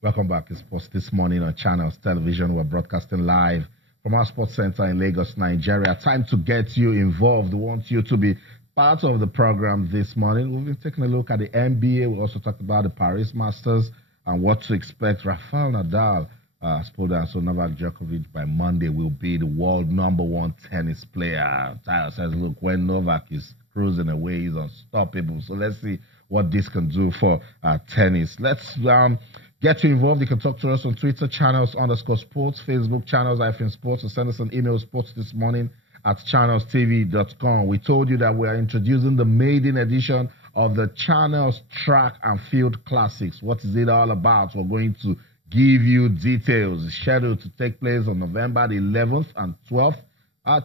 Welcome back to Sports This Morning on Channels Television. We're broadcasting live from our sports center in Lagos, Nigeria. Time to get you involved. We want you to be part of the program this morning. We've been taking a look at the NBA. We also talked about the Paris Masters and what to expect. Rafael Nadal has pulled out, so Novak Djokovic by Monday will be the world #1 tennis player. Tyler says, look, when Novak is cruising away, he's unstoppable. So let's see what this can do for tennis. Let's get you involved. You can talk to us on Twitter, channels_sports, Facebook, channels-sports, or send us an email, sportsthismorning@channelstv.com. We told you that we are introducing the maiden edition of the Channels Track and Field Classics. What is it all about? We're going to give you details. It's scheduled to take place on November the 11th and 12th.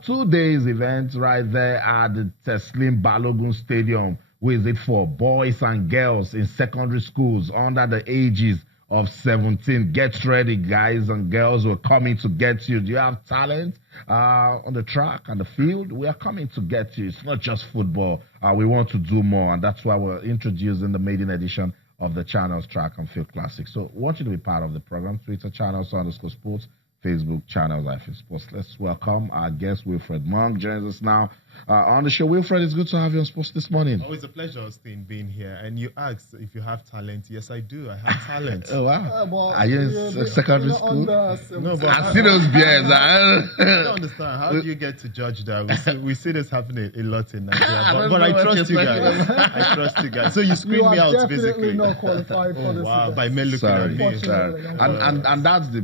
2 days event right there at the Teslim Balogun Stadium. Who is it for? Boys and girls in secondary schools under the ages of 17. Get ready, guys and girls. We're coming to get you. Do you have talent on the track and the field? We are coming to get you. It's not just football. We want to do more, and that's why we're introducing the maiden edition of the Channels Track and Field Classic. So I want you to be part of the program. Twitter, channels_sports, Facebook, channels-sports. Let's welcome our guest, Wilfred Monk, joins us now on the show. Wilfred, it's good to have you on Sports This Morning. Always a pleasure, Austin, being here. And you asked if you have talent. Yes, I do. I have talent. Oh, wow. Are you in secondary school? No, but I see those beers. I don't understand. How do you get to judge that? We see this happening a lot in Nigeria. But I trust you guys. I trust you guys. So you screen me out, basically. You are definitely not qualified for this. Wow, by men looking at me. Sorry. And that's the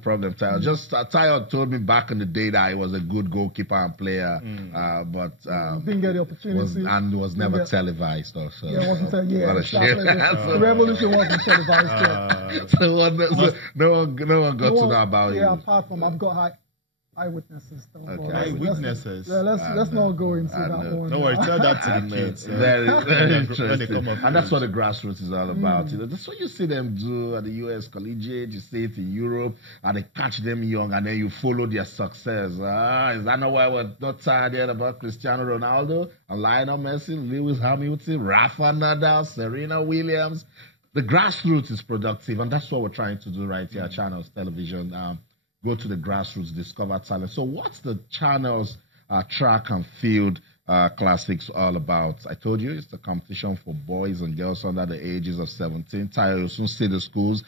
problem, Tayo. Just Tayo told me back in the day that he was a good goalkeeper and player, but didn't get the opportunity, and was never televised. Also, yeah, it wasn't exactly. The revolution wasn't televised. So no one got to know about you. Yeah, apart from I've got eyewitnesses. Okay. Eyewitnesses. Let's not go into that one. Don't worry, tell that to the kids. Very interesting. When they come up, and that's what the grassroots is all about. You know, that's what you see them do at the US collegiate. You see it in Europe, and they catch them young, and then you follow their success. Is that not why we're not tired yet about Cristiano Ronaldo and Lionel Messi, Lewis Hamilton, Rafa Nadal, Serena Williams? The grassroots is productive, and that's what we're trying to do right here at Channels Television. Go to the grassroots, discover talent. So what's the Channels Track and Field Classics all about? I told you it's the competition for boys and girls under the ages of 17. Tayo, you'll soon see the schools.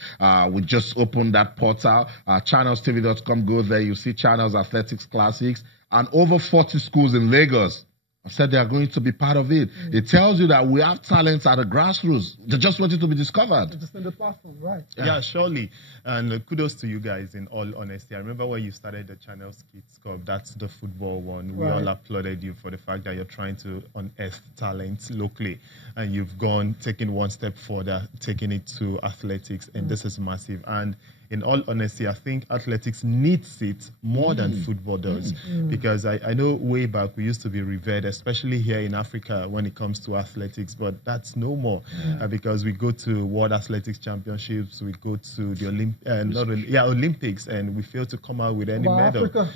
We just opened that portal, channelstv.com. Go there, you see Channels Athletics Classics, and over 40 schools in Lagos I said they are going to be part of it. It tells you that we have talents at the grassroots. They just want it to be discovered. Just in the platform, right? Yeah, surely. And kudos to you guys, in all honesty. I remember when you started the Channels Kids Cup, that's the football one. We all applauded you for the fact that you're trying to unearth talent locally. And you've taken one step further, taking it to athletics. And this is massive. And in all honesty, I think athletics needs it more than football does. Because I know way back we used to be revered, especially here in Africa when it comes to athletics, but that's no more. Because we go to World Athletics Championships, we go to the Olympics, and we fail to come out with any medal. Africa.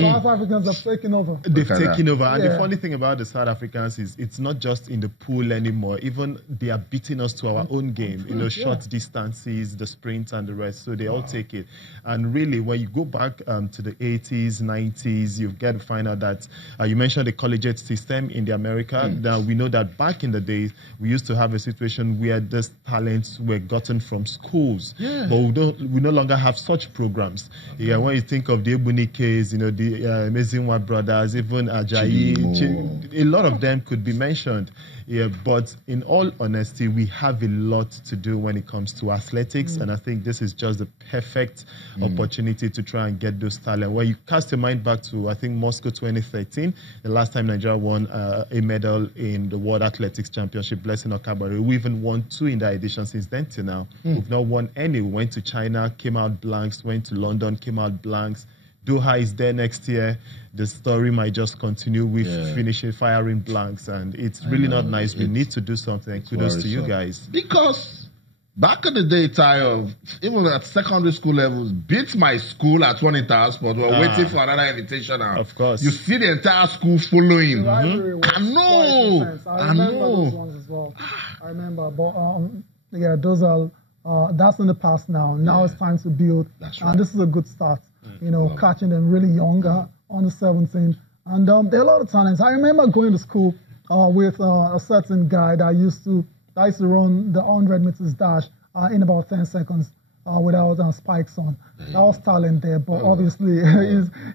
South Africans have taken over. They've taken over. And the funny thing about the South Africans is it's not just in the pool anymore. Even they are beating us to our own game, short distances, the sprints and the rest. So they all take it. And really, when you go back to the 80s, 90s, you get to find out that you mentioned the collegiate system in the America. Now, we know that back in the days, we used to have a situation where these talents were gotten from schools. But we no longer have such programs. When you think of the Ebunikes, the Amazing White Brothers, even Ajayi, a lot of them could be mentioned. But in all honesty, we have a lot to do when it comes to athletics, and I think this is just the perfect opportunity to try and get those talent. Well, you cast your mind back to, I think, Moscow 2013, the last time Nigeria won a medal in the World Athletics Championship, Blessing Okabare. We even won 2 in that edition since then till now. We've not won any. We went to China, came out blanks, went to London, came out blanks. Doha is there next year. The story might just continue with finishing firing blanks, and it's really not nice. We need to do something. Kudos to you guys. Because back in the day, Tayo, even at secondary school levels, beat my school at one entire sport. We're waiting for another invitation now. Of course. You see the entire school following. I know. I remember those ones as well. I remember. But those are That's in the past now. Now it's time to build. That's right. And this is a good start, catching them really younger, under 17. And there are a lot of talents. I remember going to school with a certain guy that used to run the 100 meters dash in about 10 seconds without spikes on. That was talent there, but obviously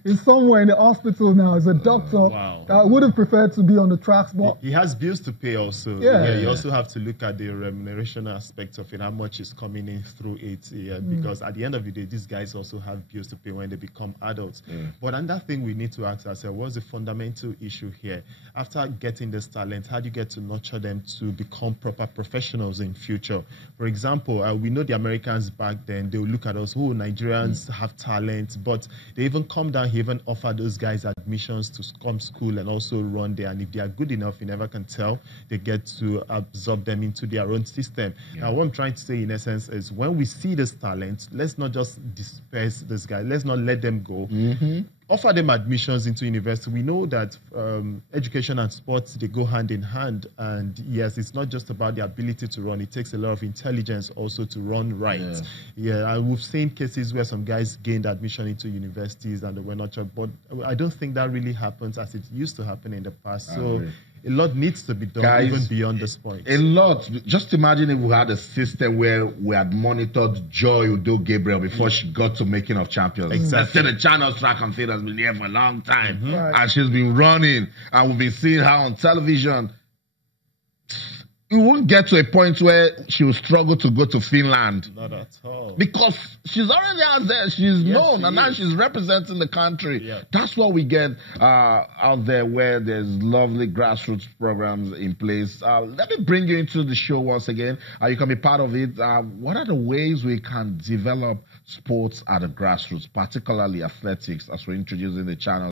he's somewhere in the hospital now. He's a doctor. That would have preferred to be on the tracks, but he has bills to pay also. You also have to look at the remuneration aspect of it, how much is coming in through it. Because at the end of the day, these guys also have bills to pay when they become adults. But another thing we need to ask ourselves, what's the fundamental issue here? After getting this talent, how do you get to nurture them to become proper professionals in future? For example, we know the Americans back then, they will look at us, Nigerians have talent, but they even come down here, even offer those guys admissions to come school and also run there. And if they are good enough, you never can tell, they get to absorb them into their own system. Now, what I'm trying to say in essence is when we see this talent, let's not just disperse this guy. Let's not let them go. Offer them admissions into university. We know that education and sports, they go hand in hand. And yes, it's not just about the ability to run. It takes a lot of intelligence also to run right. And we've seen cases where some guys gained admission into universities and they were not checked. But I don't think that really happens as it used to happen in the past. So a lot needs to be done, guys, even beyond this point. A lot. Just imagine if we had a system where we had monitored Joy Udo Gabriel before she got to Making of Champions. Exactly. The channel's Track and Field has been here for a long time. And she's been running. And we've been seeing her on television. It won't get to a point where she will struggle to go to Finland. Not at all. Because she's already out there. She's known. And now she's representing the country. That's what we get out there where there's lovely grassroots programs in place. Let me bring you into the show once again. You can be part of it. What are the ways we can develop sports at the grassroots, particularly athletics, as we're introducing the channel?